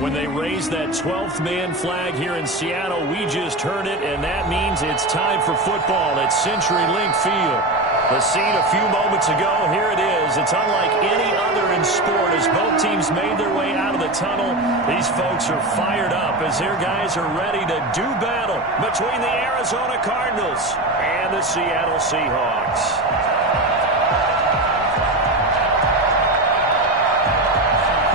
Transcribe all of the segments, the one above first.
when they raise that 12th man flag here in Seattle. We just heard it, and that means it's time for football at CenturyLink Field. The scene a few moments ago, here it is. It's unlike any other in sport as both teams made their way out of the tunnel. These folks are fired up as their guys are ready to do battle between the Arizona Cardinals and the Seattle Seahawks.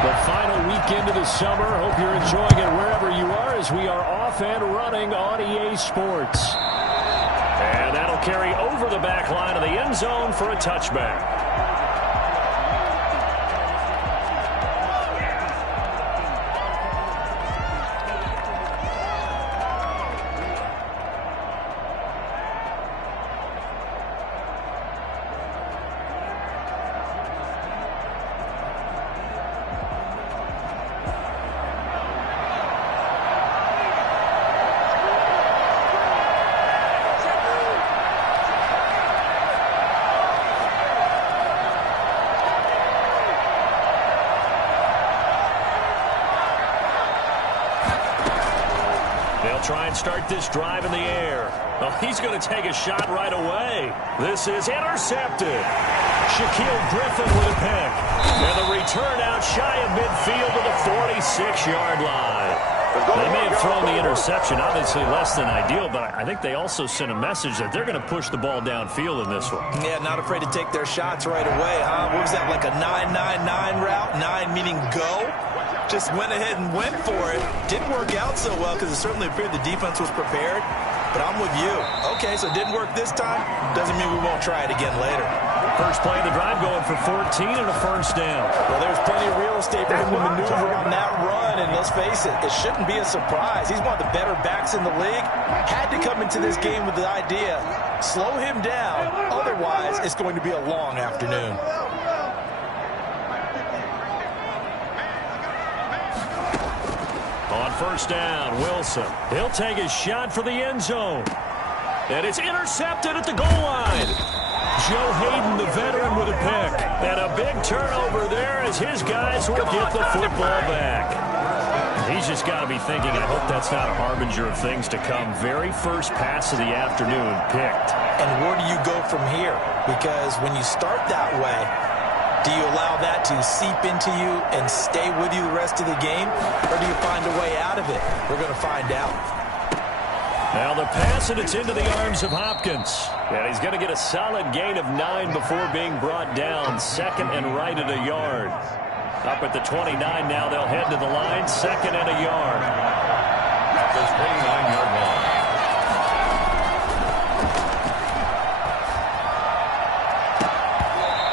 The final weekend of the summer. Hope you're enjoying it wherever you are as we are off and running on EA Sports. And that'll carry over the back line of the end zone for a touchback. Try and start this drive in the air. Oh, he's going to take a shot right away. This is intercepted. Shaquill Griffin with a pick. And the return out shy of midfield to the 46-yard line. They may have thrown the interception, obviously less than ideal, but I think they also sent a message that they're going to push the ball downfield in this one. Yeah, not afraid to take their shots right away, huh? What was that, like a 9-9-9 route? 9 meaning go? Just went ahead and went for it. Didn't work out so well because it certainly appeared the defense was prepared. But I'm with you. Okay, so it didn't work this time. Doesn't mean we won't try it again later. First play of the drive going for 14 and a first down. Well, there's plenty of real estate for him to maneuver on that run. And let's face it, it shouldn't be a surprise. He's one of the better backs in the league. Had to come into this game with the idea, slow him down. Otherwise, it's going to be a long afternoon. On first down, Wilson. He'll take a shot for the end zone. And it's intercepted at the goal line. Joe Hayden, the veteran, with a pick. And a big turnover there as his guys will get the football back. He's just got to be thinking, I hope that's not a harbinger of things to come. Very first pass of the afternoon picked. And where do you go from here? Because when you start that way, do you allow that to seep into you and stay with you the rest of the game? Or do you find a way out of it? We're going to find out. Now the pass, and it's into the arms of Hopkins. And he's going to get a solid gain of 9 before being brought down. Second and right at a yard. Up at the 29 now, they'll head to the line. Second and a yard. At the 29-yard line.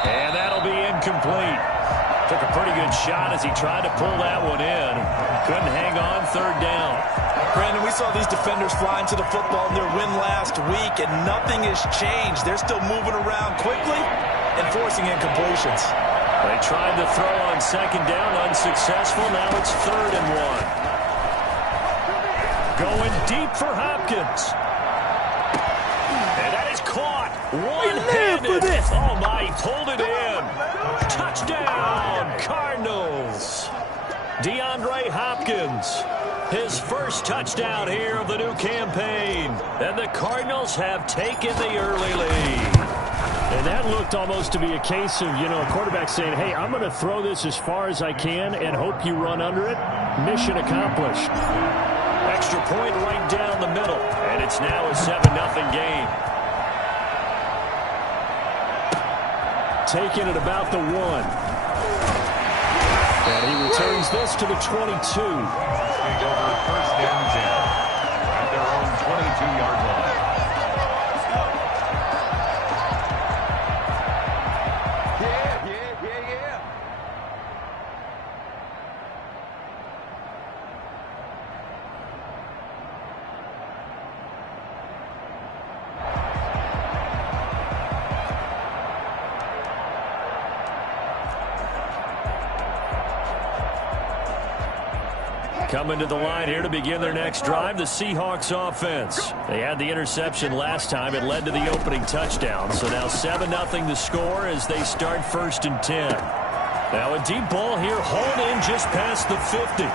And that'll be incomplete. Took a pretty good shot as he tried to pull that one in. Couldn't hang on. Third down. Brandon, we saw these defenders flying to the football in their win last week, and nothing has changed. They're still moving around quickly and forcing incompletions. They tried to throw on second down, unsuccessful. Now it's third and 1. Going deep for Hopkins. And that is caught. One-handed. Oh, my, he pulled it in. Touchdown, Cardinals. DeAndre Hopkins. His first touchdown here of the new campaign. And the Cardinals have taken the early lead. And that looked almost to be a case of, a quarterback saying, hey, I'm going to throw this as far as I can and hope you run under it. Mission accomplished. Extra point right down the middle. And it's now a 7-0 game. Taking it about the 1. And he returns this to the 22. Over first down 10 at their own 22-yard line. Coming to the line here to begin their next drive, the Seahawks offense. They had the interception last time. It led to the opening touchdown. So now 7-0 the score as they start first and 10. Now a deep ball here, hauled in just past the 50.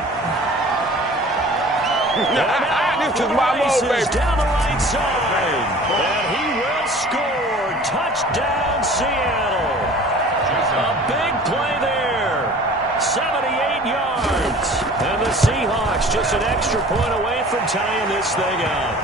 This is my ball, baby. Down the right side. And he will score. Touchdown, Seattle. A big play there. 78 yards. And the Seahawks just an extra point away from tying this thing out.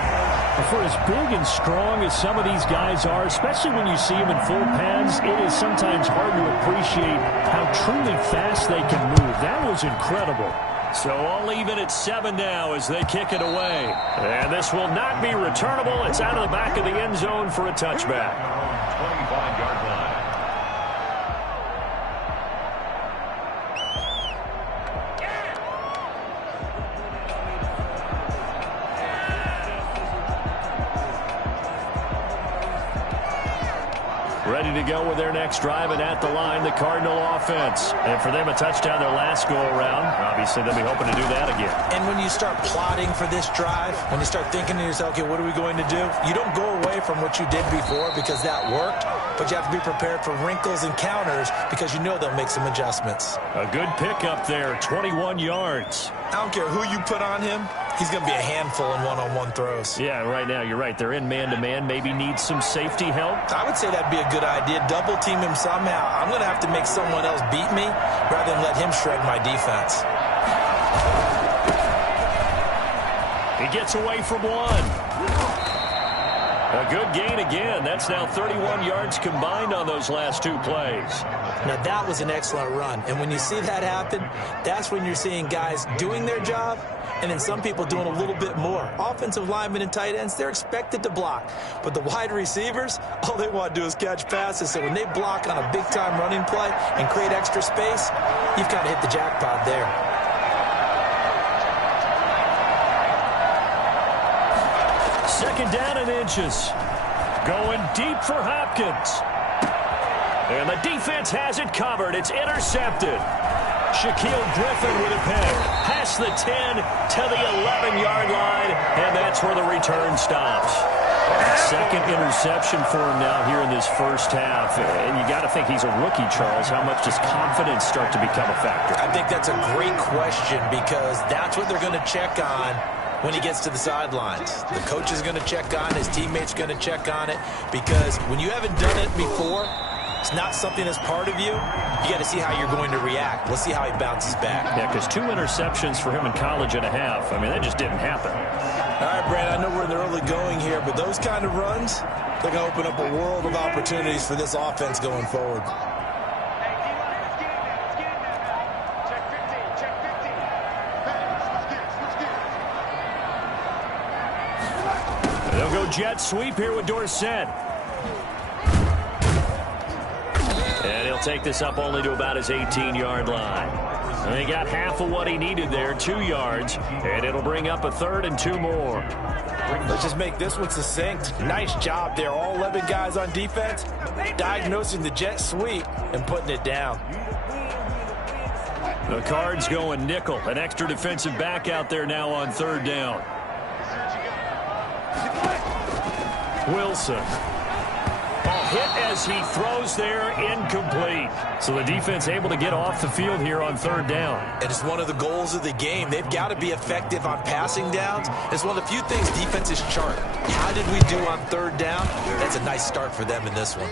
For as big and strong as some of these guys are, especially when you see them in full pads, it is sometimes hard to appreciate how truly fast they can move. That was incredible. So all even at 7 now as they kick it away. And this will not be returnable. It's out of the back of the end zone for a touchback. 25-yard line. Ready to go with their next drive, and at the line, the Cardinal offense. And for them, a touchdown their last go-around. Obviously, they'll be hoping to do that again. And when you start plotting for this drive, when you start thinking to yourself, okay, what are we going to do? You don't go away from what you did before because that worked, but you have to be prepared for wrinkles and counters because you know they'll make some adjustments. A good pickup there, 21 yards. I don't care who you put on him. He's going to be a handful in one-on-one throws. Yeah, right now, you're right. They're in man-to-man. Maybe need some safety help. I would say that'd be a good idea. Double team him somehow. I'm going to have to make someone else beat me rather than let him shred my defense. He gets away from one. A good gain again. That's now 31 yards combined on those last two plays. Now, that was an excellent run. And when you see that happen, that's when you're seeing guys doing their job and then some people doing a little bit more. Offensive linemen and tight ends, they're expected to block. But the wide receivers, all they want to do is catch passes. So when they block on a big-time running play and create extra space, you've kind of hit the jackpot there. Second down and inches. Going deep for Hopkins. And the defense has it covered. It's intercepted. Shaquille Griffin with a pick. Past the 10 to the 11-yard line, and that's where the return stops. Second interception for him now here in this first half. And you got to think he's a rookie, Charles. How much does confidence start to become a factor? I think that's a great question because that's what they're going to check on when he gets to the sidelines. The coach is going to check on it. His teammates going to check on it because when you haven't done it before, it's not something that's part of you. You got to see how you're going to react. Let's see how he bounces back. Yeah, because 2 interceptions for him in college and a half. I mean, that just didn't happen. All right, Brad, I know we're in the early going here, but those kind of runs, they're going to open up a world of opportunities for this offense going forward. They'll go jet sweep here with Dorsett. And he'll take this up only to about his 18-yard line. And he got half of what he needed there, 2 yards, and it'll bring up a 3rd and 2 more. Let's just make this one succinct. Nice job there. All 11 guys on defense diagnosing the jet sweep and putting it down. The Cards going nickel. An extra defensive back out there now on 3rd down. Wilson. Hit as he throws there, incomplete. So the defense able to get off the field here on 3rd down. And it's one of the goals of the game. They've got to be effective on passing downs. It's one of the few things defenses chart. How did we do on 3rd down? That's a nice start for them in this one.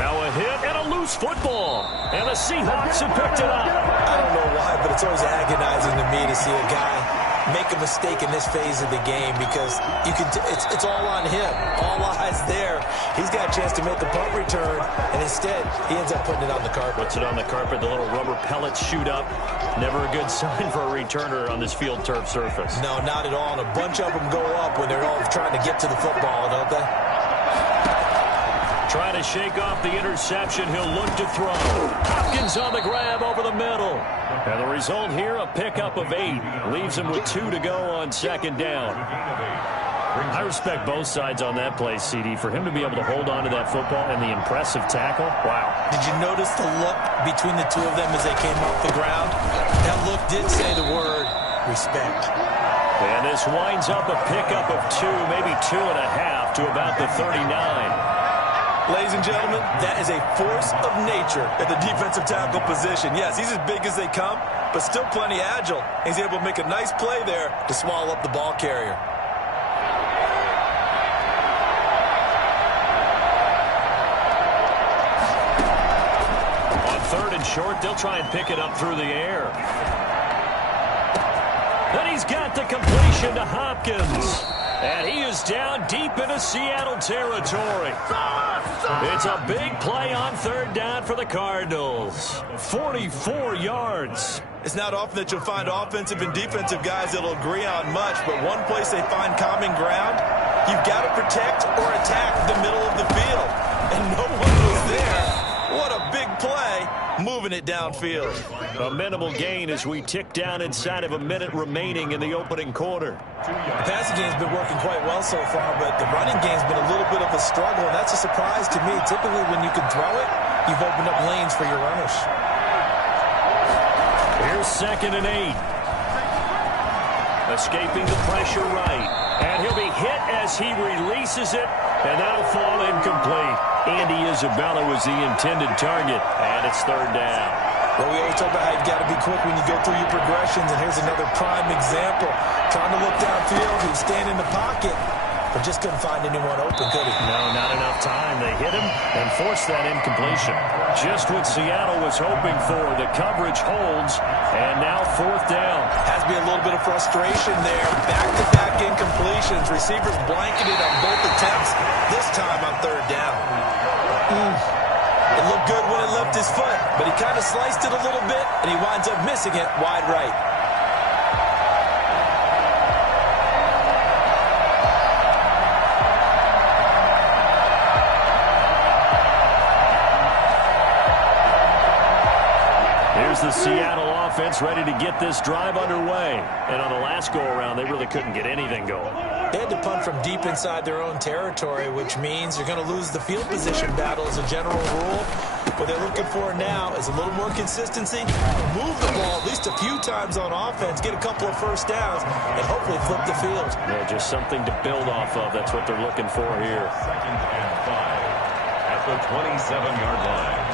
Now a hit and a loose football. And the Seahawks have picked it up. I don't know why, but it's always agonizing to me to see a guy make a mistake in this phase of the game because you can. It's all on him. All eyes there. He's got a chance to make the punt return, and instead he ends up putting it on the carpet. Puts it on the carpet. The little rubber pellets shoot up. Never a good sign for a returner on this field turf surface. No, not at all. And a bunch of them go up when they're all trying to get to the football, don't they? Trying to shake off the interception. He'll look to throw. Hopkins on the grab over the middle. And the result here, a pickup of 8. Leaves him with 2 to go on 2nd down. I respect both sides on that play, CD. For him to be able to hold on to that football and the impressive tackle, wow. Did you notice the look between the two of them as they came off the ground? That look did say the word respect. And this winds up a pickup of 2, maybe 2.5 to about the 39. Ladies and gentlemen, that is a force of nature at the defensive tackle position. Yes, he's as big as they come, but still plenty agile. He's able to make a nice play there to swallow up the ball carrier. On 3rd and short, they'll try and pick it up through the air. And he's got the completion to Hopkins. And he is down deep into Seattle territory. It's a big play on 3rd down for the Cardinals. 44 yards. It's not often that you'll find offensive and defensive guys that'll agree on much, but one place they find common ground, you've got to protect or attack the middle of the field. And no one was there. What a big play, moving it downfield. A minimal gain as we tick down inside of a minute remaining in the opening quarter. The passing game's been working quite well so far, but the running game's been a little bit of a struggle, and that's a surprise to me. Typically, when you can throw it, you've opened up lanes for your runners. Here's 2nd and 8. Escaping the pressure right. And he'll be hit as he releases it, and that'll fall incomplete. Andy Isabella was the intended target, and it's 3rd down. Well, we always talk about how you've got to be quick when you go through your progressions, and here's another prime example. Trying to look downfield, he was standing in the pocket, but just couldn't find anyone open, could he? No, not enough time. They hit him and forced that incompletion. Just what Seattle was hoping for. The coverage holds, and now 4th down. Has to be a little bit of frustration there. Back-to-back incompletions. Receivers blanketed on both attempts, this time on 3rd down. It looked good when it left his foot, but he kind of sliced it a little bit, and he winds up missing it wide right. Here's the Seattle offense ready to get this drive underway. And on the last go-around, they really couldn't get anything going. They had to punt from deep inside their own territory, which means you're going to lose the field position battle as a general rule. What they're looking for now is a little more consistency, move the ball at least a few times on offense, get a couple of 1st downs, and hopefully flip the field. Yeah, just something to build off of. That's what they're looking for here. 2nd and 5 at the 27-yard line.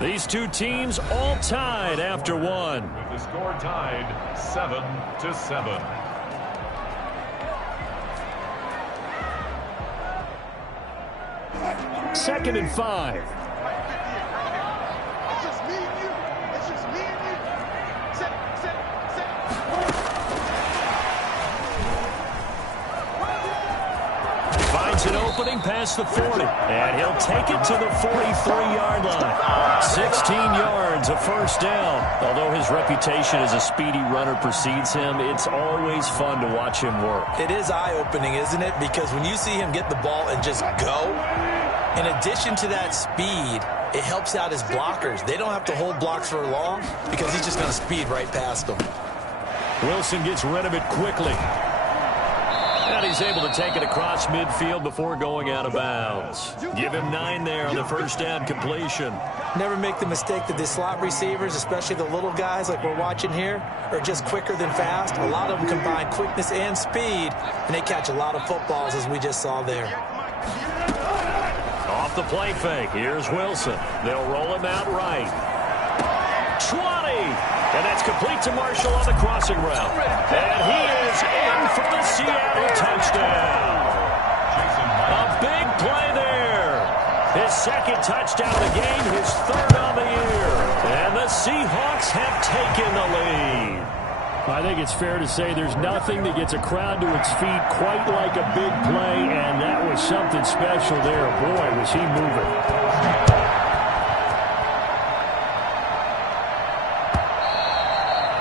These two teams all tied after one. With the score tied 7-7. 2nd and 5. It's just me and you. It's just me and you. Set. Finds an opening past the 40, and he'll take it to the 43-yard line. 16 yards, a 1st down. Although his reputation as a speedy runner precedes him, it's always fun to watch him work. It is eye-opening, isn't it? Because when you see him get the ball and just go, in addition to that speed, it helps out his blockers. They don't have to hold blocks for long because he's just going to speed right past them. Wilson gets rid of it quickly. And he's able to take it across midfield before going out of bounds. Give him 9 there on the 1st down completion. Never make the mistake that the slot receivers, especially the little guys like we're watching here, are just quicker than fast. A lot of them combine quickness and speed, and they catch a lot of footballs, as we just saw there. Off the play fake. Here's Wilson. They'll roll him out right. 20! And that's complete to Marshall on the crossing route. And he is in for the Seattle touchdown. A big play there. His 2nd touchdown of the game, his 3rd on the year. And the Seahawks have taken the lead. I think it's fair to say there's nothing that gets a crowd to its feet quite like a big play, and that was something special there. Boy, was he moving.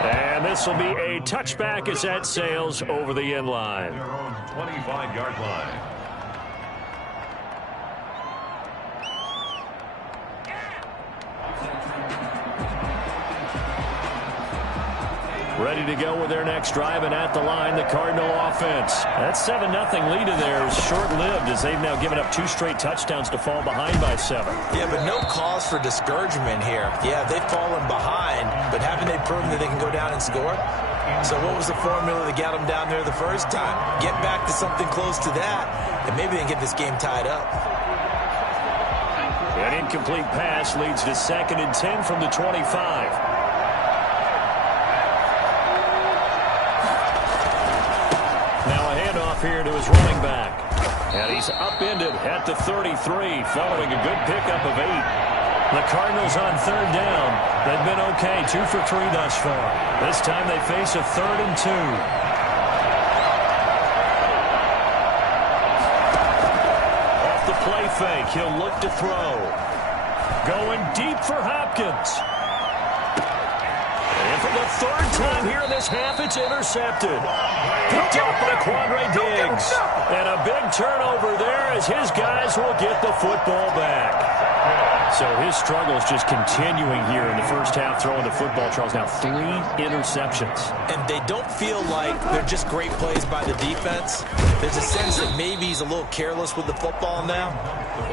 And this will be a touchback as that sails over the end line. Their own 25-yard line. Ready to go with their next drive, and at the line, the Cardinal offense. That 7-0 lead of theirs is short-lived as they've now given up 2 straight touchdowns to fall behind by 7. Yeah, but no cause for discouragement here. Yeah, they've fallen behind, but haven't they proven that they can go down and score? So what was the formula that got them down there the first time? Get back to something close to that, and maybe they can get this game tied up. An incomplete pass leads to 2nd and 10 from the 25. Now a handoff here to his running back. And he's upended at the 33, following a good pickup of 8. The Cardinals on 3rd down. They've been okay, 2 for 3 thus far. This time they face a 3rd and 2. Off the play fake, he'll look to throw. Going deep for Hopkins. And for the 3rd time here in this half, it's intercepted. Picked up by Quandre Diggs. And a big turnover there as his guys will get the football back. So his struggles just continuing here in the first half throwing the football. Charles, now 3 interceptions. And they don't feel like they're just great plays by the defense. There's a sense that maybe he's a little careless with the football now.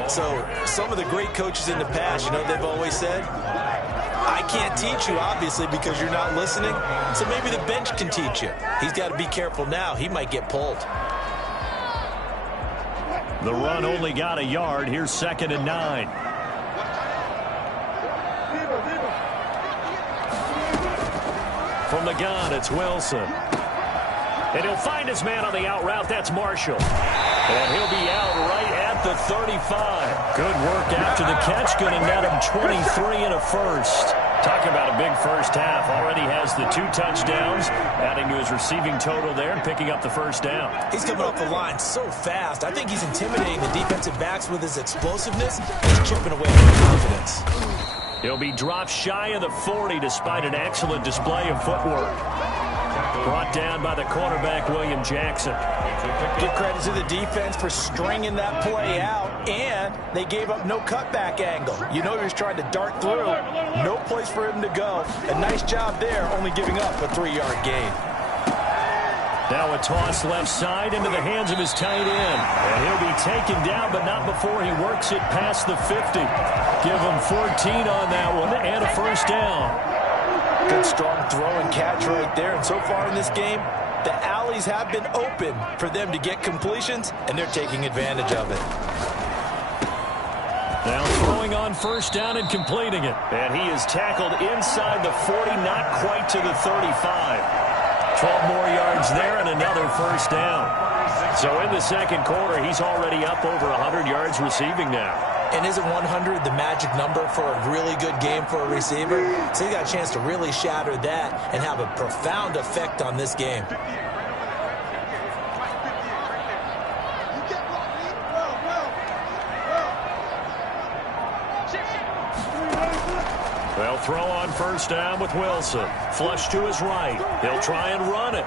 So some of the great coaches in the past, you know, they've always said, I can't teach you, obviously, because you're not listening. So maybe the bench can teach you. He's got to be careful now. He might get pulled. The run only got a yard. Here's 2nd and 9. From the gun, it's Wilson. And he'll find his man on the out route. That's Marshall. And he'll be out right at the 35. Good work after the catch. Going to net him 23 and a first. Talk about a big first half. Already has the 2 touchdowns, adding to his receiving total there and picking up the first down. He's coming off the line so fast. I think he's intimidating the defensive backs with his explosiveness. He's chipping away with confidence. He'll be dropped shy of the 40 despite an excellent display of footwork. Brought down by the cornerback, William Jackson. Give credit to the defense for stringing that play out, and they gave up no cutback angle. You know he was trying to dart through. No place for him to go. A nice job there, only giving up a 3-yard gain. Now a toss left side into the hands of his tight end. And he'll be taken down, but not before he works it past the 50. Give him 14 on that one and a first down. Good strong throw and catch right there. And so far in this game, the alleys have been open for them to get completions, and they're taking advantage of it. Now throwing on first down and completing it. And he is tackled inside the 40, not quite to the 35. 12 more yards there and another first down. So in the second quarter, he's already up over 100 yards receiving now. And isn't 100 the magic number for a really good game for a receiver? So he got a chance to really shatter that and have a profound effect on this game. They'll throw on first down with Wilson. Flush to his right. He'll try and run it.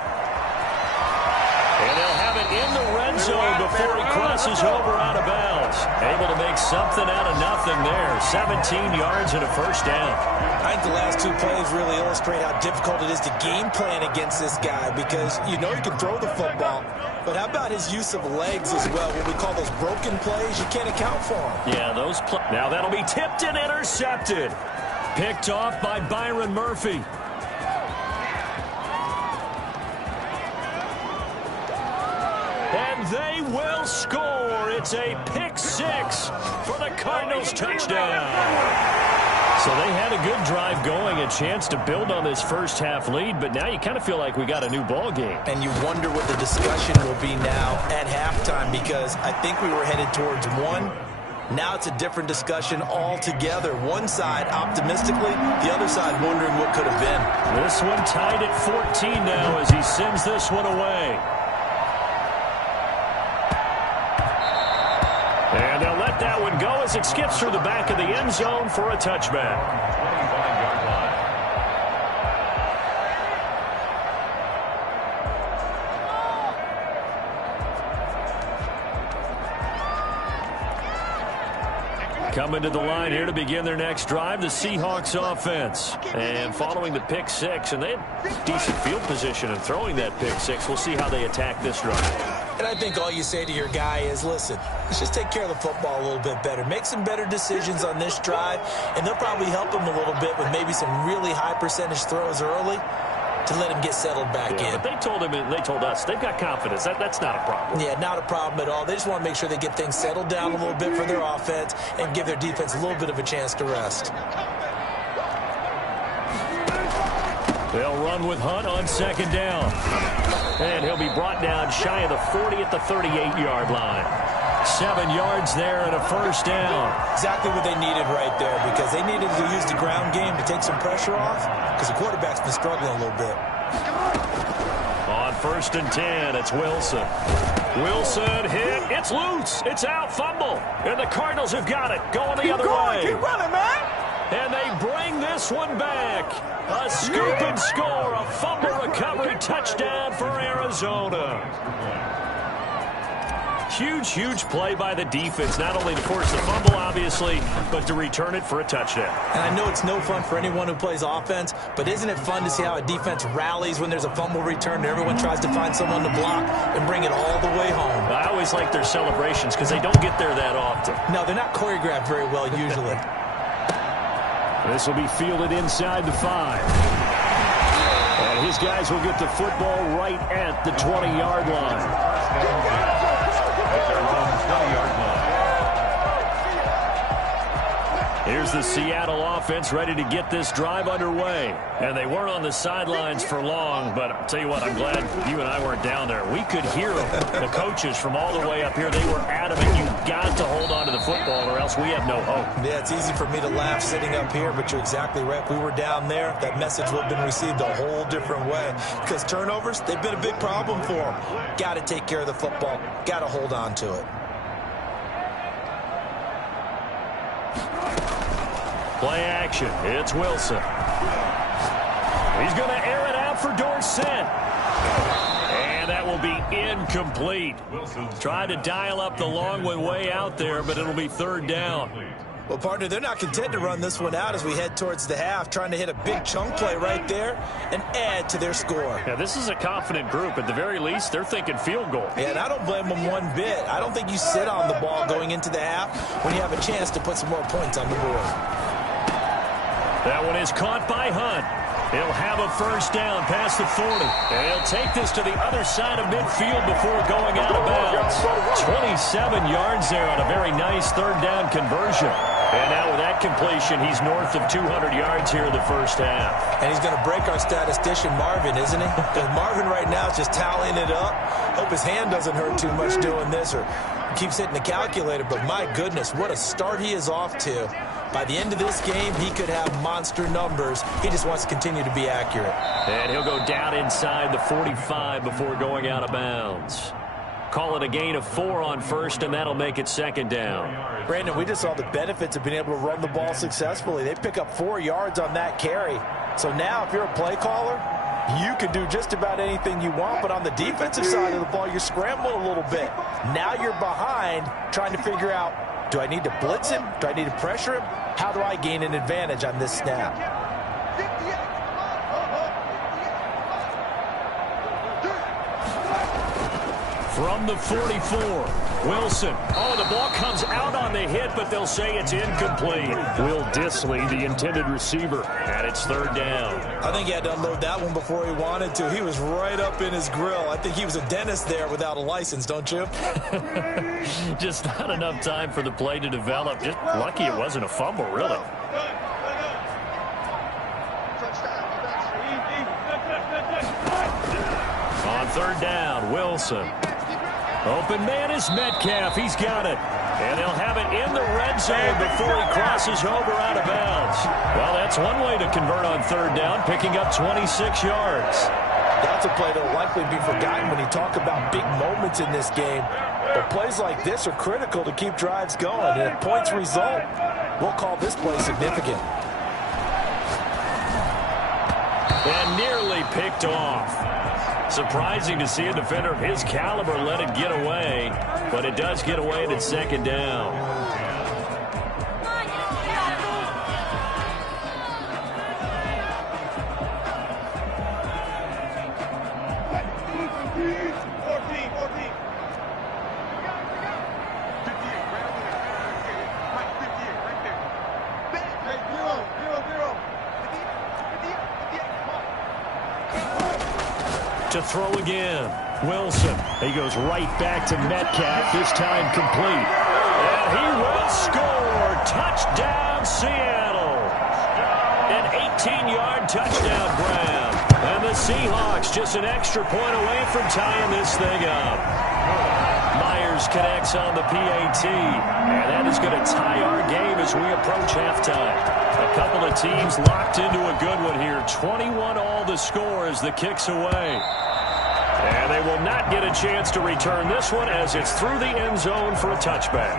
And they'll have it in the red zone before he crosses over out of bounds. Able to make something out of nothing there. 17 yards and a first down. I think the last 2 plays really illustrate how difficult it is to game plan against this guy, because you know he can throw the football. But how about his use of legs as well? What we call those broken plays, you can't account for them. Yeah, those plays. Now that'll be tipped and intercepted. Picked off by Byron Murphy. And they will score. It's a pick 6 for the Cardinals touchdown. So they had a good drive going, a chance to build on this first half lead, but now you kind of feel like we got a new ball game. And you wonder what the discussion will be now at halftime, because I think we were headed towards 1. Now it's a different discussion altogether. One side optimistically, the other side wondering what could have been. This one tied at 14 now as he sends this one away. And they'll let that one go as it skips through the back of the end zone for a touchback. 25-yard line. Coming to the line here to begin their next drive, the Seahawks offense. And following the pick 6, and they had decent field position in throwing that pick 6. We'll see how they attack this drive. And I think all you say to your guy is, listen, let's just take care of the football a little bit better. Make some better decisions on this drive, and they'll probably help him a little bit with maybe some really high percentage throws early. to let him get settled back in. But they told us they've got confidence. That's not a problem. Yeah, not a problem at all. They just want to make sure they get things settled down a little bit for their offense and give their defense a little bit of a chance to rest. They'll run with Hunt on second down. And he'll be brought down shy of the 40 at the 38-yard line. 7 yards there and a first down. Exactly what they needed right there, because they needed to use the ground game to take some pressure off, because the quarterback's been struggling a little bit. On 1st and 10, it's Wilson. Wilson hit. It's loose. It's out. Fumble. And the Cardinals have got it. Going the other way. Keep running, man. And they bring this one back. A scoop and score. A fumble recovery touchdown for Arizona. Huge play by the defense, not only to force the fumble, obviously, but to return it for a touchdown. And I know it's no fun for anyone who plays offense, but isn't it fun to see how a defense rallies when there's a fumble return and everyone tries to find someone to block and bring it all the way home? I always like their celebrations because they don't get there that often. No, they're not choreographed very well usually. This will be fielded inside the 5. And his guys will get the football right at the 20-yard line. Here's the Seattle offense ready to get this drive underway. And they weren't on the sidelines for long, but I'll tell you what, I'm glad you and I weren't down there. We could hear the coaches from all the way up here. They were adamant, you've got to hold on to the football or else we have no hope. Yeah, it's easy for me to laugh sitting up here, but you're exactly right. If we were down there, that message would have been received a whole different way. Because turnovers, they've been a big problem for them. Got to take care of the football. Got to hold on to it. Play action. It's Wilson. He's going to air it out for Dorsett. And that will be incomplete. Tried to dial up the long one way out there, but it'll be 3rd down. Well, partner, they're not content to run this one out as we head towards the half, trying to hit a big chunk play right there and add to their score. Yeah, this is a confident group. At the very least, they're thinking field goal. Yeah, and I don't blame them one bit. I don't think you sit on the ball going into the half when you have a chance to put some more points on the board. That one is caught by Hunt. He'll have a first down past the 40. And he'll take this to the other side of midfield before going out of bounds. 27 yards there on a very nice 3rd down conversion. And now with that completion, he's north of 200 yards here in the first half. And he's going to break our statistician, Marvin, isn't he? Because Marvin right now is just tallying it up. Hope his hand doesn't hurt too much doing this or keeps hitting the calculator. But my goodness, what a start he is off to. By the end of this game, he could have monster numbers. He just wants to continue to be accurate. And he'll go down inside the 45 before going out of bounds. Call it a gain of 4 on 1st, and that'll make it 2nd down. Brandon, we just saw the benefits of being able to run the ball successfully. They pick up 4 yards on that carry. So now if you're a play caller, you can do just about anything you want, but on the defensive side of the ball, you're scrambling a little bit. Now you're behind trying to figure out, do I need to blitz him? Do I need to pressure him? How do I gain an advantage on this snap? From the 44, Wilson. Oh, the ball comes out on the hit, but they'll say it's incomplete. Will Dissly, the intended receiver, and it's 3rd down. I think he had to unload that one before he wanted to. He was right up in his grill. I think he was a dentist there without a license, don't you? Just not enough time for the play to develop. Just lucky it wasn't a fumble, really. On 3rd down, Wilson. Open man is Metcalf. He's got it. And they'll have it in the red zone before he crosses over out of bounds. Well, that's one way to convert on 3rd down, picking up 26 yards. That's a play that will likely be forgotten when you talk about big moments in this game. But plays like this are critical to keep drives going. And if points result, we'll call this play significant. And nearly picked off. Surprising to see a defender of his caliber let it get away, but it does get away and it's 2nd down. to throw again. Wilson. He goes right back to Metcalf, this time complete. And he will score. Touchdown, Seattle. An 18-yard touchdown grab. And the Seahawks just an extra point away from tying this thing up. Myers connects on the PAT. And that is going to tie our game as we approach halftime. A couple of teams locked into a good one here. 21 all the score as the kick's away. And they will not get a chance to return this one as it's through the end zone for a touchback.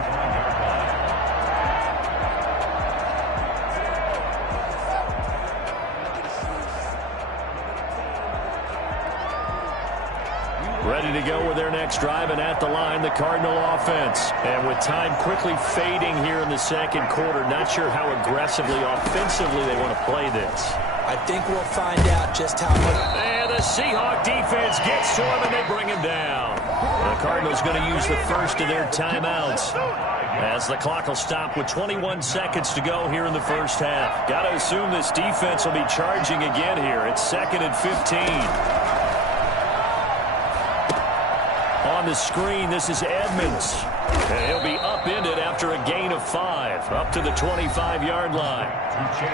Ready to go with their next drive, and at the line, the Cardinal offense. And with time quickly fading here in the second quarter, not sure how aggressively, offensively they want to play this. I think we'll find out just how much. And the Seahawk defense gets to him, and they bring him down. The Cardinals going to use the first of their timeouts as the clock will stop with 21 seconds to go here in the first half. Got to assume this defense will be charging again here. It's 2nd and 15. On the screen, this is Edmonds. And he'll be upended after a gain of 5, up to the 25-yard line.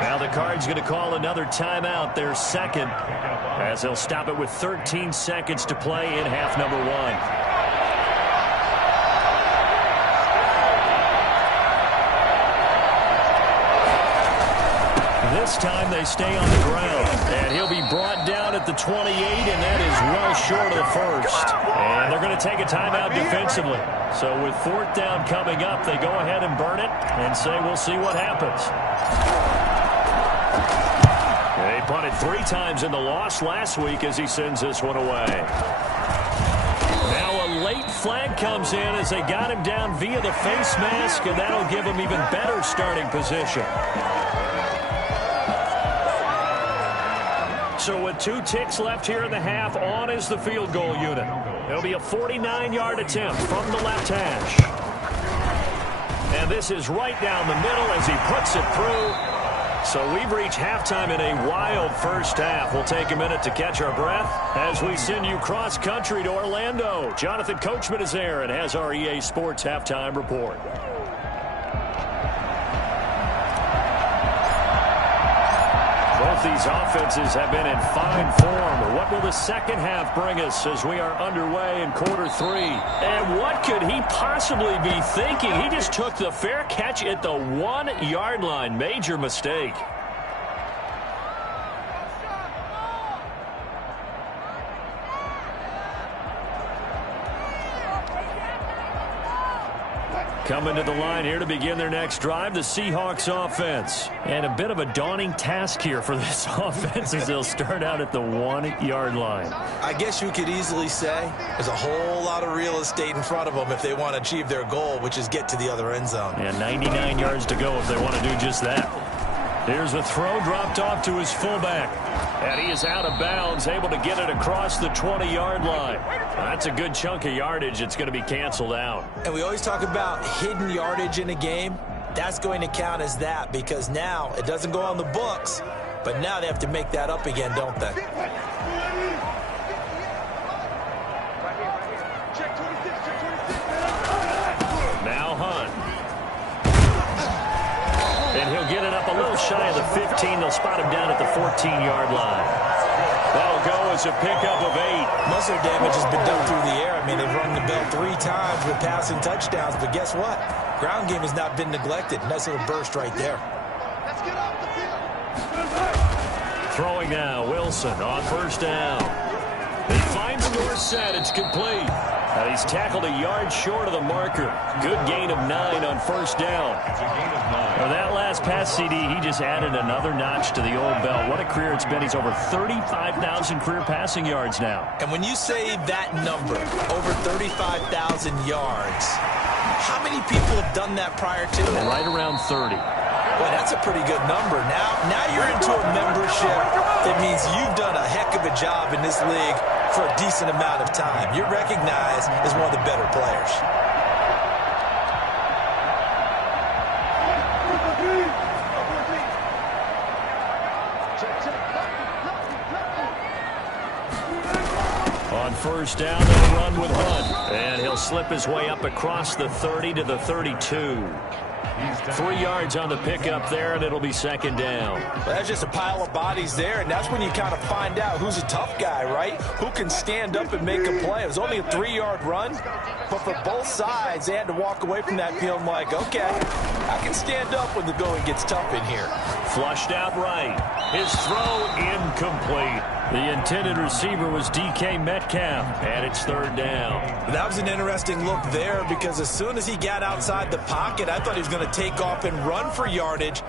Now the Cards going to call another timeout, their second, as they'll stop it with 13 seconds to play in half number 1. This time they stay on the ground, and he'll be brought down at the 28, and that is well short of the first. And they're going to take a timeout defensively. So with 4th down coming up, they go ahead and burn it and say we'll see what happens. They punted 3 times in the loss last week as he sends this one away. Now a late flag comes in as they got him down via the face mask, and that'll give him even better starting position. So with 2 ticks left here in the half, on is the field goal unit. It'll be a 49-yard attempt from the left hash. And this is right down the middle as he puts it through. So we've reached halftime in a wild first half. We'll take a minute to catch our breath as we send you cross-country to Orlando. Jonathan Coachman is there and has our EA Sports halftime report. Both these offenses have been in fine form. What will the second half bring us as we are underway in quarter 3? And what could he possibly be thinking? He just took the fair catch at the 1-yard line. Major mistake. Coming to the line here to begin their next drive, the Seahawks offense. And a bit of a daunting task here for this offense as they'll start out at the 1-yard line. I guess you could easily say there's a whole lot of real estate in front of them if they want to achieve their goal, which is get to the other end zone. And 99 yards to go if they want to do just that. Here's a throw dropped off to his fullback. And he is out of bounds, able to get it across the 20-yard line. That's a good chunk of yardage. It's going to be canceled out. And we always talk about hidden yardage in a game. That's going to count as that because now it doesn't go on the books, but now they have to make that up again, don't they? Now Hunt. And he'll get it up a little shy of the 15. They'll spot him down at the 14-yard line. That'll go as a pickup of 8. Muscle damage has been done through the air. I mean, they've rung the bell 3 times with passing touchdowns, but guess what? Ground game has not been neglected. Nice little burst right there. Let's get off the field. Throwing now, Wilson on first down. He finds Dorsett. It's complete. And he's tackled a yard short of the marker. Good gain of 9 on first down. For that last pass, CD, he just added another notch to the old belt. What a career it's been. He's over 35,000 career passing yards now. And when you say that number, over 35,000 yards, how many people have done that prior to? Right around 30. Boy, that's a pretty good number. Now you're into a membership that means you've done a heck of a job in this league for a decent amount of time. You're recognized as one of the better players. first down. They'll run with Hunt. And he'll slip his way up across the 30 to the 32. 3 yards on the pickup there, and it'll be second down. Well, that's just a pile of bodies there, and that's when you kind of find out who's a tough guy, right? Who can stand up and make a play. It was only a 3-yard run, but for both sides, they had to walk away from that feeling like, okay, I can stand up when the going gets tough in here. Flushed out right. His throw incomplete. The intended receiver was DK Metcalf, and it's third down. That was an interesting look there because as soon as he got outside the pocket, I thought he was going to take off and run for yardage.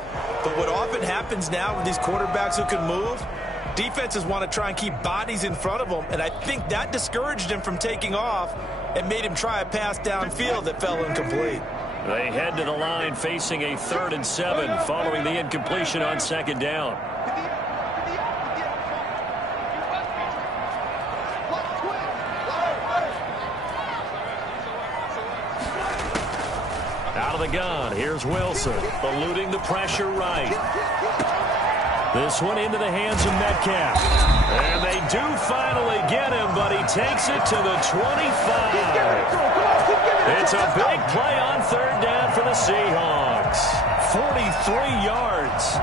But what often happens now with these quarterbacks who can move, defenses want to try and keep bodies in front of them, and I think that discouraged him from taking off and made him try a pass downfield that fell incomplete. They head to the line facing a 3rd and 7 following the incompletion on second down. Out of the gun, here's Wilson, eluding the pressure right. This one into the hands of Metcalf. And they do finally get him, but he takes it to the 25. It's a big play on third down for the Seahawks. 43 yards.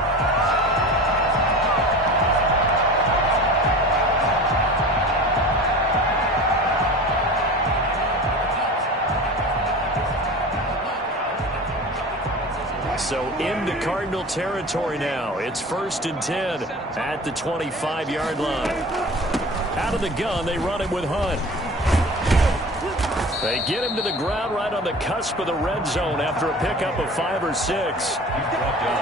So into Cardinal territory now. It's 1st and 10 at the 25-yard line. Out of the gun, they run it with Hunt. They get him to the ground right on the cusp of the red zone after a pickup of 5 or 6.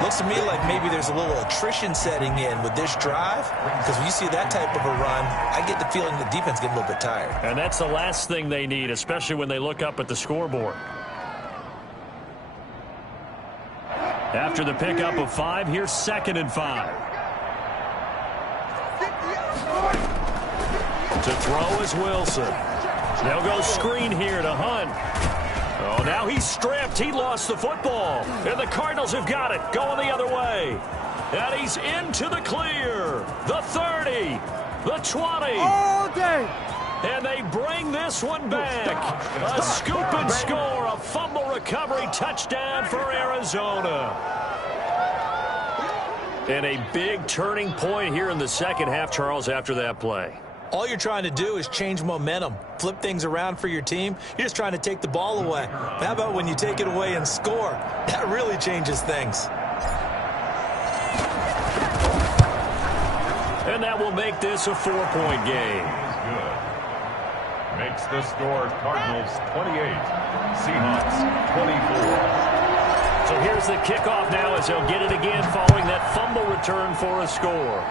Looks to me like maybe there's a little attrition setting in with this drive, because when you see that type of a run, I get the feeling the defense getting a little bit tired. And that's the last thing they need, especially when they look up at the scoreboard. After the pickup of 5, here's 2nd and 5. To throw is Wilson. They'll go screen here to Hunt. Oh, now he's stripped. He lost the football. And the Cardinals have got it. Going the other way. And he's into the clear. The 30. The 20. All day. And they bring this one back. A scoop and score. A fumble recovery touchdown for Arizona. And a big turning point here in the second half, Charles, after that play. All you're trying to do is change momentum, flip things around for your team. You're just trying to take the ball away. How about when you take it away and score? That really changes things. And that will make this a 4-point game. Good. Makes the score Cardinals 28, Seahawks 24. So here's the kickoff now as they'll get it again following that fumble return for a score.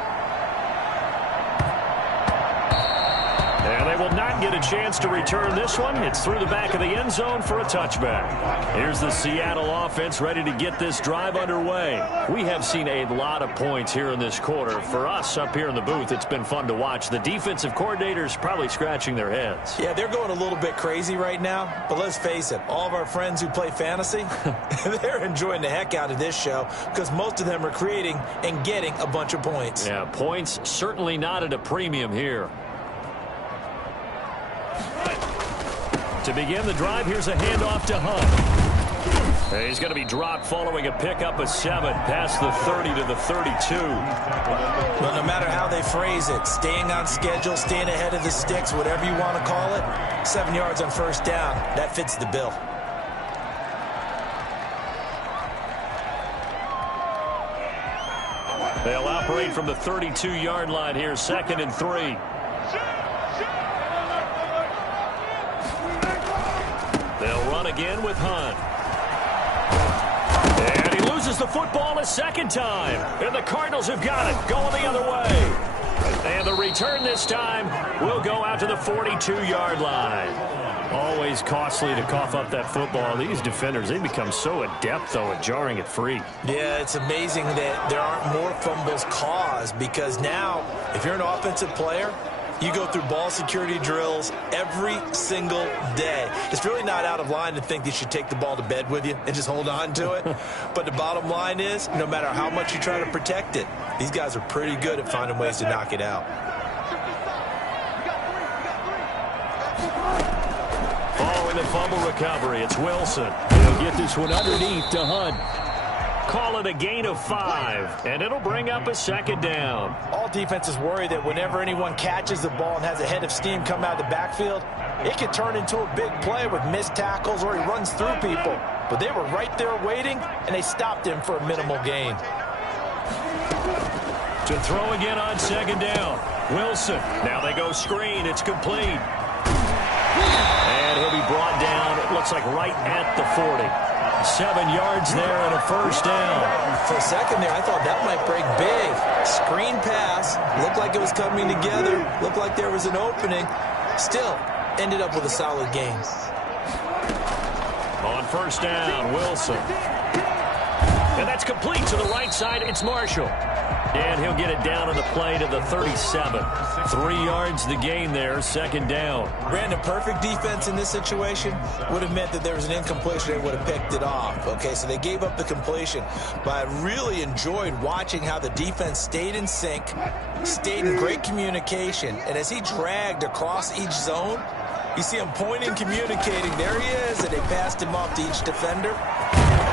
And they will not get a chance to return this one. It's through the back of the end zone for a touchback. Here's the Seattle offense ready to get this drive underway. We have seen a lot of points here in this quarter. For us up here in the booth, it's been fun to watch. The defensive coordinators probably scratching their heads. Yeah, they're going a little bit crazy right now. But let's face it, all of our friends who play fantasy, they're enjoying the heck out of this show because most of them are creating and getting a bunch of points. Yeah, points certainly not at a premium here. To begin the drive, here's a handoff to Hunt. He's going to be dropped following a pickup of 7 past the 30 to the 32. Well, no matter how they phrase it, staying on schedule, staying ahead of the sticks, whatever you want to call it, 7 yards on first down, that fits the bill. They'll operate from the 32-yard line here, 2nd and 3. They'll run again with Hunt. And he loses the football a second time. And the Cardinals have got it, going the other way. And the return this time will go out to the 42-yard line. Always costly to cough up that football. These defenders, they become so adept, though, at jarring it free. Yeah, it's amazing that there aren't more fumbles caused because now, if you're an offensive player, you go through ball security drills every single day. It's really not out of line to think you should take the ball to bed with you and just hold on to it. But the bottom line is, no matter how much you try to protect it, these guys are pretty good at finding ways to knock it out. the fumble recovery. It's Wilson. He'll get this one underneath to Hunt. Call it a gain of 5, and it'll bring up a second down. All defenses worry that whenever anyone catches the ball and has a head of steam come out of the backfield, it can turn into a big play with missed tackles or he runs through people. But they were right there waiting, and they stopped him for a minimal gain. To throw again on second down. Wilson. Now they go screen. It's complete. And he'll be brought down, it looks like right at the 40. 7 yards there and a first down. For a second there, I thought that might break big. Screen pass. Looked like it was coming together. Looked like there was an opening. Still, ended up with a solid gain. On first down, Wilson. And that's complete to the right side. It's Marshall. And he'll get it down on the play to the 37. 3 yards the gain there, second down. Brandon, perfect defense in this situation would have meant that there was an incompletion. They would have picked it off. Okay, so they gave up the completion. But I really enjoyed watching how the defense stayed in sync, stayed in great communication. And as he dragged across each zone, you see him pointing, communicating. There he is, and they passed him off to each defender.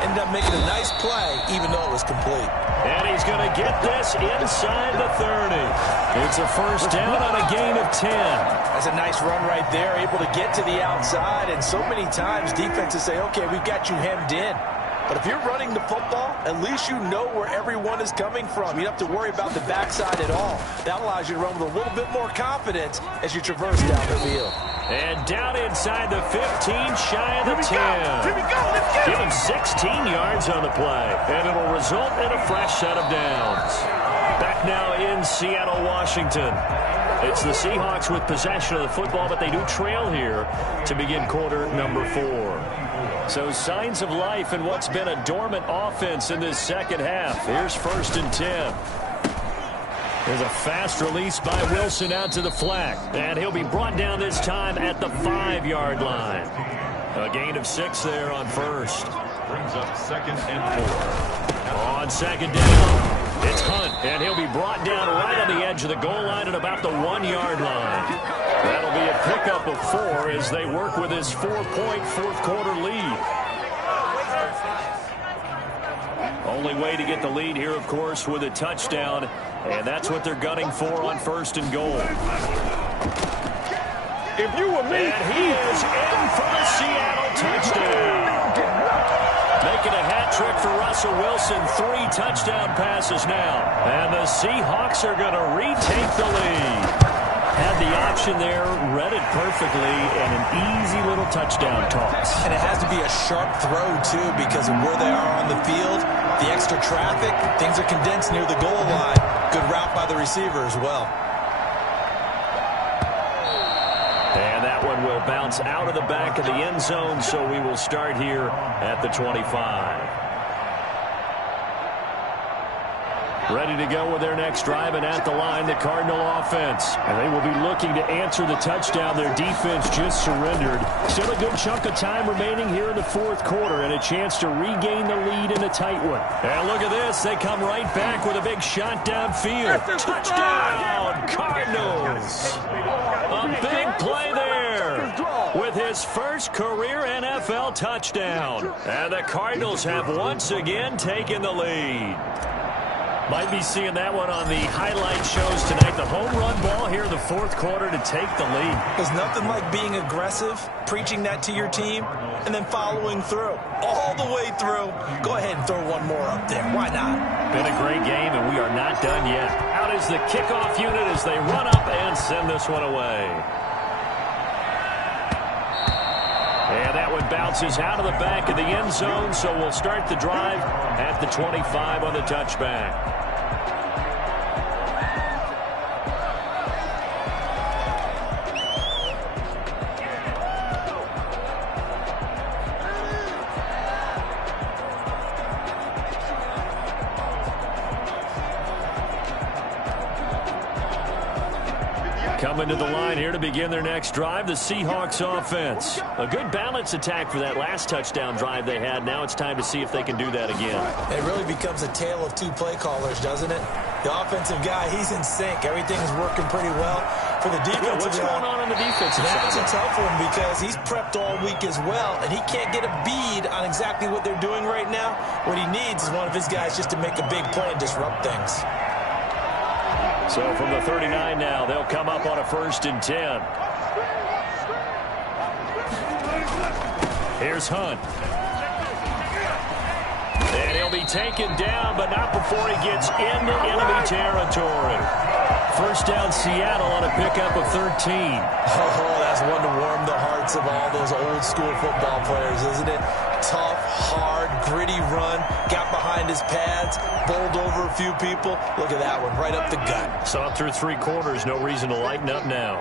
Ended up making a nice play, even though it was complete. And he's going to get this inside the 30. It's a first down on a gain of 10. That's a nice run right there, able to get to the outside. And so many times defenses say, okay, we've got you hemmed in. But if you're running the football, at least you know where everyone is coming from. You don't have to worry about the backside at all. That allows you to run with a little bit more confidence as you traverse down the field. And down inside the 15, shy of the 10. Here we go. Let's get Give him 16 yards on the play, and it'll result in a fresh set of downs. Back now in Seattle, Washington. It's the Seahawks with possession of the football, but they do trail here to begin quarter number 4. So signs of life in what's been a dormant offense in this second half. Here's first and 10. There's a fast release by Wilson out to the flat. And he'll be brought down this time at the 5-yard line. A gain of 6 there on first. Brings up second and 4. On second down, it's Hunt. And he'll be brought down right on the edge of the goal line at about the 1-yard line. That'll be a pickup of 4 as they work with his 4-point fourth-quarter lead. Only way to get the lead here, of course, with a touchdown. And that's what they're gunning for on first and goal. If you were me, and he is in for the Seattle touchdown. Making a hat trick for Russell Wilson. 3 touchdown passes now. And the Seahawks are going to retake the lead. Had the option there, read it perfectly, and an easy little touchdown toss. And it has to be a sharp throw, too, because of where they are on the field, the extra traffic, things are condensed near the goal line. Good route by the receiver as well. And that one will bounce out of the back of the end zone, so we will start here at the 25. Ready to go with their next drive, and at the line, the Cardinal offense. And they will be looking to answer the touchdown their defense just surrendered. Still a good chunk of time remaining here in the fourth quarter, and a chance to regain the lead in a tight one. And look at this. They come right back with a big shot downfield. Touchdown, Cardinals. A big play there with his first career NFL touchdown. And the Cardinals have once again taken the lead. Might be seeing that one on the highlight shows tonight. The home run ball here in the fourth quarter to take the lead. There's nothing like being aggressive, preaching that to your team, and then following through. All the way through. Go ahead and throw one more up there. Why not? Been a great game, and we are not done yet. Out is the kickoff unit as they run up and send this one away. And that one bounces out of the back of the end zone, so we'll start the drive at the 25 on the touchback. Coming to the line here to begin their next drive, the Seahawks offense. A good balance attack for that last touchdown drive they had. Now it's time to see if they can do that again. It really becomes a tale of 2 play callers, doesn't it? The offensive guy, he's in sync. Everything is working pretty well. for the defense. What's going on the defensive side? That's a tough one because he's prepped all week as well, and he can't get a bead on exactly what they're doing right now. What he needs is one of his guys just to make a big play and disrupt things. So from the 39 now, they'll come up on a 1st and 10. Here's Hunt. And he'll be taken down, but not before he gets into enemy territory. 1st down, Seattle on a pickup of 13. Oh, that's one to warm the hearts of all those old-school football players, isn't it? Tough, hard, gritty run, got behind his pads, bowled over a few people. Look at that one, right up the gut. Saw it through 3 quarters, no reason to lighten up now.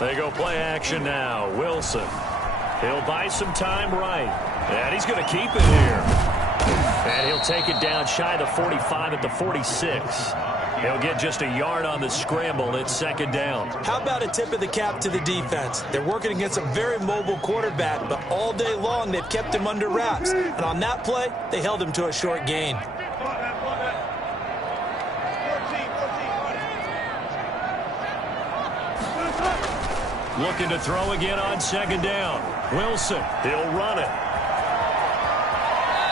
They go play action now. Wilson. He'll buy some time right. And he's going to keep it here. And he'll take it down shy of the 45 at the 46. He'll get just a yard on the scramble. It's 2nd down. How about a tip of the cap to the defense? They're working against a very mobile quarterback, but all day long they've kept him under wraps. And on that play, they held him to a short gain. Looking to throw again on 2nd down. Wilson, he'll run it.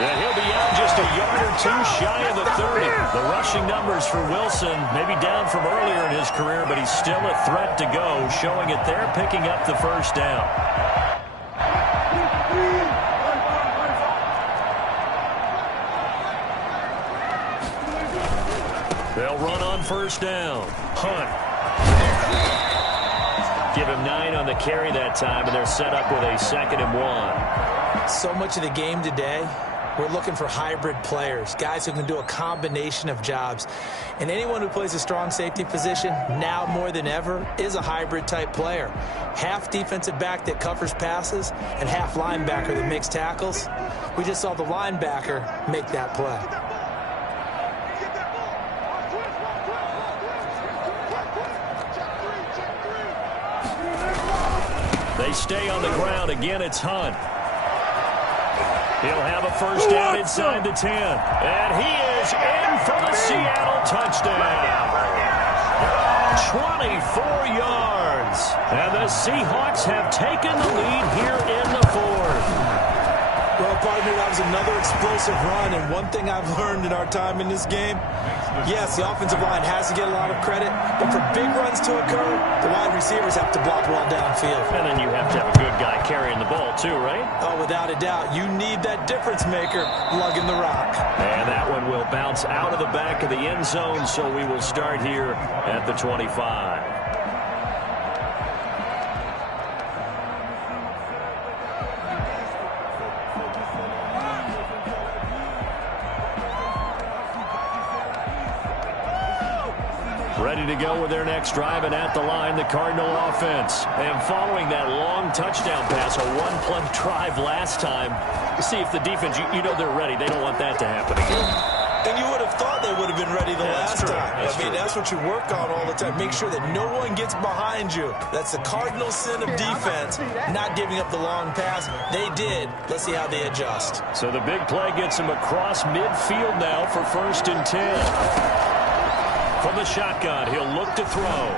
And he'll be out just a yard or 2 shy of the 30. The rushing numbers for Wilson maybe down from earlier in his career, but he's still a threat to go, showing it there, picking up the 1st down. They'll run on 1st down. Hunt. Give him 9 on the carry that time, and they're set up with a 2nd and 1. So much of the game today, we're looking for hybrid players, guys who can do a combination of jobs. And anyone who plays a strong safety position, now more than ever, is a hybrid-type player. Half defensive back that covers passes and half linebacker that makes tackles. We just saw the linebacker make that play. They stay on the ground. Again, it's Hunt. He'll have a 1st down inside the 10. And he is in for the Seattle touchdown. 24 yards. And the Seahawks have taken the lead here in the 4th. Well, partner, that was another explosive run, and one thing I've learned in our time in this game, yes, the offensive line has to get a lot of credit, but for big runs to occur, the wide receivers have to block well downfield. And then you have to have a good guy carrying the ball too, right? Oh, without a doubt. You need that difference maker lugging the rock. And that one will bounce out of the back of the end zone, so we will start here at the 25. Ready to go with their next drive, and at the line, the Cardinal offense. And following that long touchdown pass, a one-play drive last time, see if the defense, you know they're ready. They don't want that to happen again. And you would have thought they would have been ready the last time. That's what you work on all the time. Make sure that no one gets behind you. That's the cardinal sin of defense, not giving up the long pass. They did. Let's see how they adjust. So the big play gets him across midfield now for 1st and 10. From the shotgun, he'll look to throw.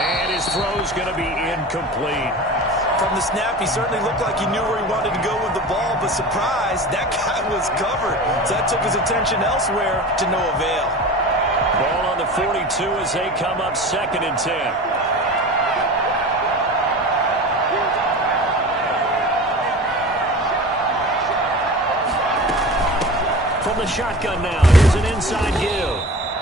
And his throw's going to be incomplete. From the snap, he certainly looked like he knew where he wanted to go with the ball, but surprise, that guy was covered. So that took his attention elsewhere to no avail. Ball on the 42 as they come up 2nd and 10. From the shotgun now, here's an inside give.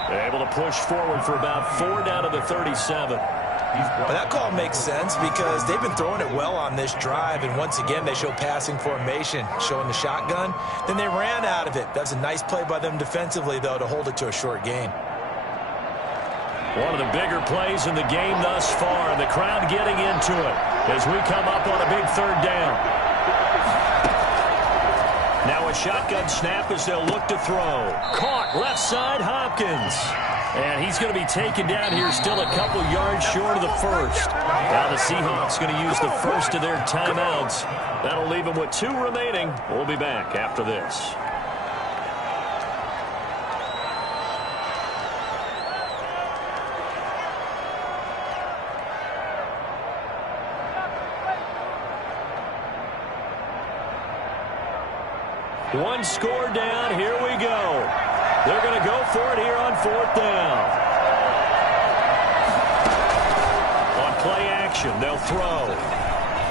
They're able to push forward for about 4 down to the 37. Well, that call makes sense because they've been throwing it well on this drive, and once again they show passing formation, showing the shotgun. Then they ran out of it. That's a nice play by them defensively, though, to hold it to a short gain. One of the bigger plays in the game thus far, and the crowd getting into it as we come up on a big 3rd down. Now a shotgun snap as they'll look to throw. Caught left side, Hopkins. And he's going to be taken down here, still a couple yards short of the 1st. Now the Seahawks going to use the 1st of their timeouts. That'll leave them with 2 remaining. We'll be back after this. One score down. Here we go. They're going to go for it here on 4th down. On play action, they'll throw.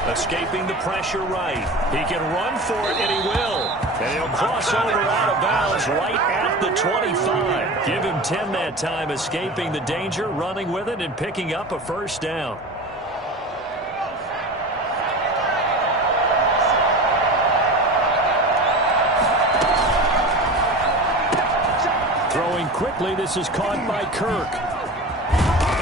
Escaping the pressure right. He can run for it, and he will. And he'll cross over out of bounds right at the 25. Give him 10 that time, escaping the danger, running with it, and picking up a first down. Throwing quickly, this is caught by Kirk.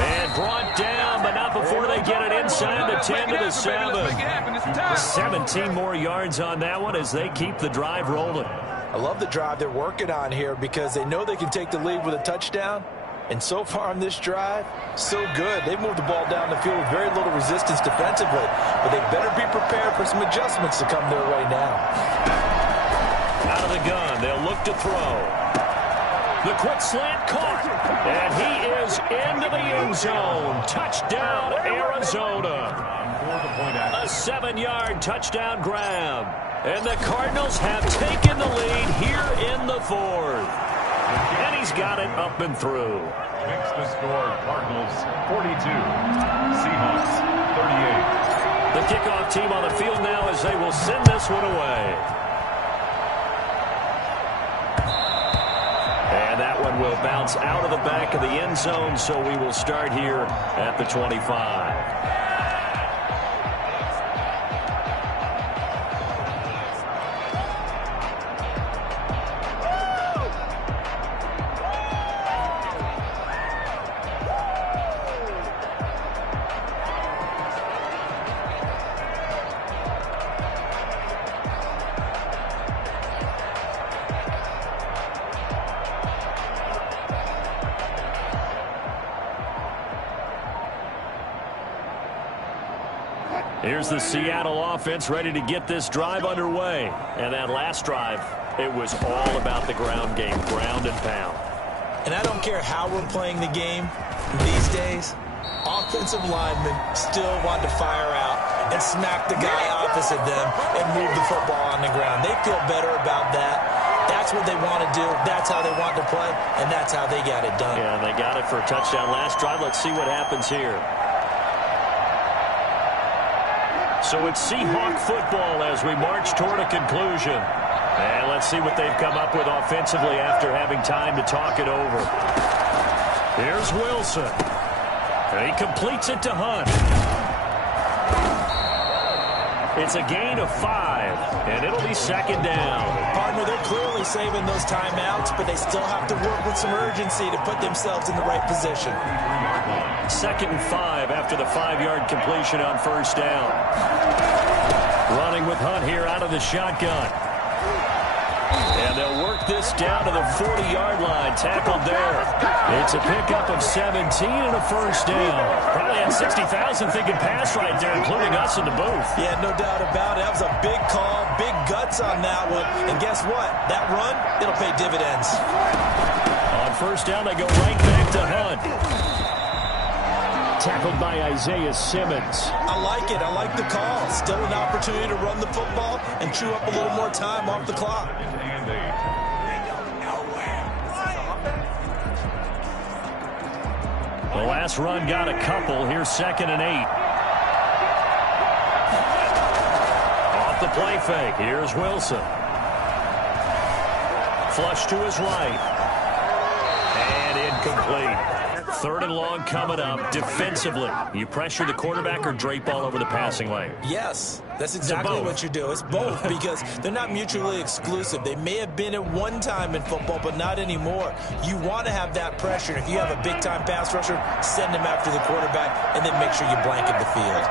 And brought down, but not before they get it inside the 10 to the 7. 17 more yards on that one as they keep the drive rolling. I love the drive they're working on here because they know they can take the lead with a touchdown. And so far on this drive, so good. They moved the ball down the field with very little resistance defensively. But they better be prepared for some adjustments to come their way now. Out of the gun, they'll look to throw. The quick slant caught, and he is into the end zone. Touchdown, Arizona. A 7-yard touchdown grab. And the Cardinals have taken the lead here in the 4th. And he's got it up and through. Makes the score Cardinals 42, Seahawks 38. The kickoff team on the field now as they will send this one away. And that one will bounce out of the back of the end zone, so we will start here at the 25. Here's the Seattle offense ready to get this drive underway. And that last drive, it was all about the ground game, ground and pound. And I don't care how we're playing the game these days, offensive linemen still want to fire out and smack the guy opposite them and move the football on the ground. They feel better about that. That's what they want to do. That's how they want to play, and that's how they got it done. Yeah, they got it for a touchdown last drive. Let's see what happens here. So it's Seahawk football as we march toward a conclusion. And let's see what they've come up with offensively after having time to talk it over. Here's Wilson. And he completes it to Hunt. It's a gain of 5, and it'll be 2nd down. Partner, they're clearly saving those timeouts, but they still have to work with some urgency to put themselves in the right position. 2nd and 5 after the 5-yard completion on 1st down. Running with Hunt here out of the shotgun. And they'll work this down to the 40-yard line. Tackled there. It's a pickup of 17 and a 1st down. Probably had 60,000 thinking pass right there, including us in the booth. Yeah, no doubt about it. That was a big call, big guts on that one. And guess what? That run, it'll pay dividends. On 1st down, they go right back to Hunt. Tackled by Isaiah Simmons. I like it. I like the call. Still an opportunity to run the football and chew up a little more time off the clock. The last run got a couple. Here's 2nd and 8. Off the play fake. Here's Wilson. Flush to his right. And incomplete. 3rd and long coming up. Defensively, you pressure the quarterback or drape all over the passing lane? Yes, that's exactly what you do. It's both because they're not mutually exclusive. They may have been at one time in football, but not anymore. You want to have that pressure. If you have a big-time pass rusher, send him after the quarterback and then make sure you blanket the field.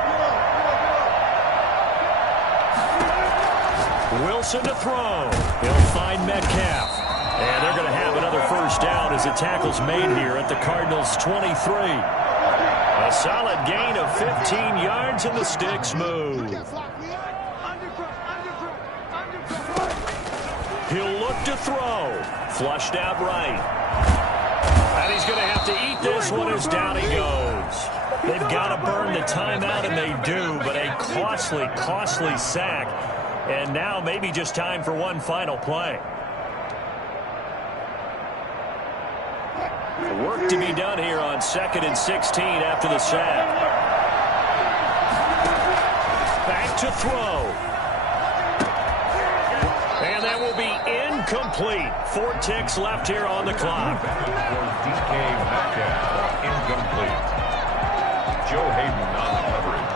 Wilson to throw. He'll find Metcalf. And they're going to have another 1st down as the tackle's made here at the Cardinals' 23. A solid gain of 15 yards and the sticks move. He'll look to throw. Flushed out right. And he's going to have to eat this one as down he goes. They've got to burn the timeout, and they do, but a costly, costly sack. And now maybe just time for one final play. Work to be done here on 2nd and 16 after the sack. Back to throw. And that will be incomplete. 4 ticks left here on the clock. DK Metcalf, incomplete. Joe Hayden on the coverage.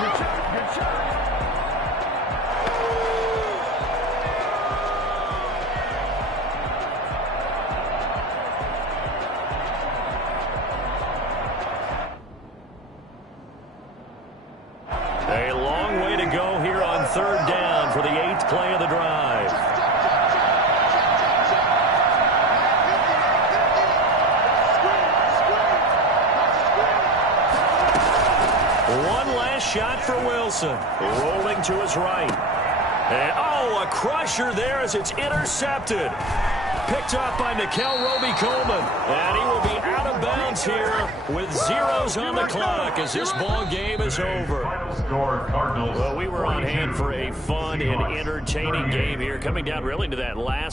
Good shot. A long way to go here on 3rd down for the 8th play of the drive. One last shot for Wilson. Rolling to his right. And, oh, a crusher there as it's intercepted. Picked up by Nickel Roby-Coleman. And he will be out of bounds here with zeros on the clock as this ball game is over. Well, we were on hand for a fun and entertaining game here, coming down really to that last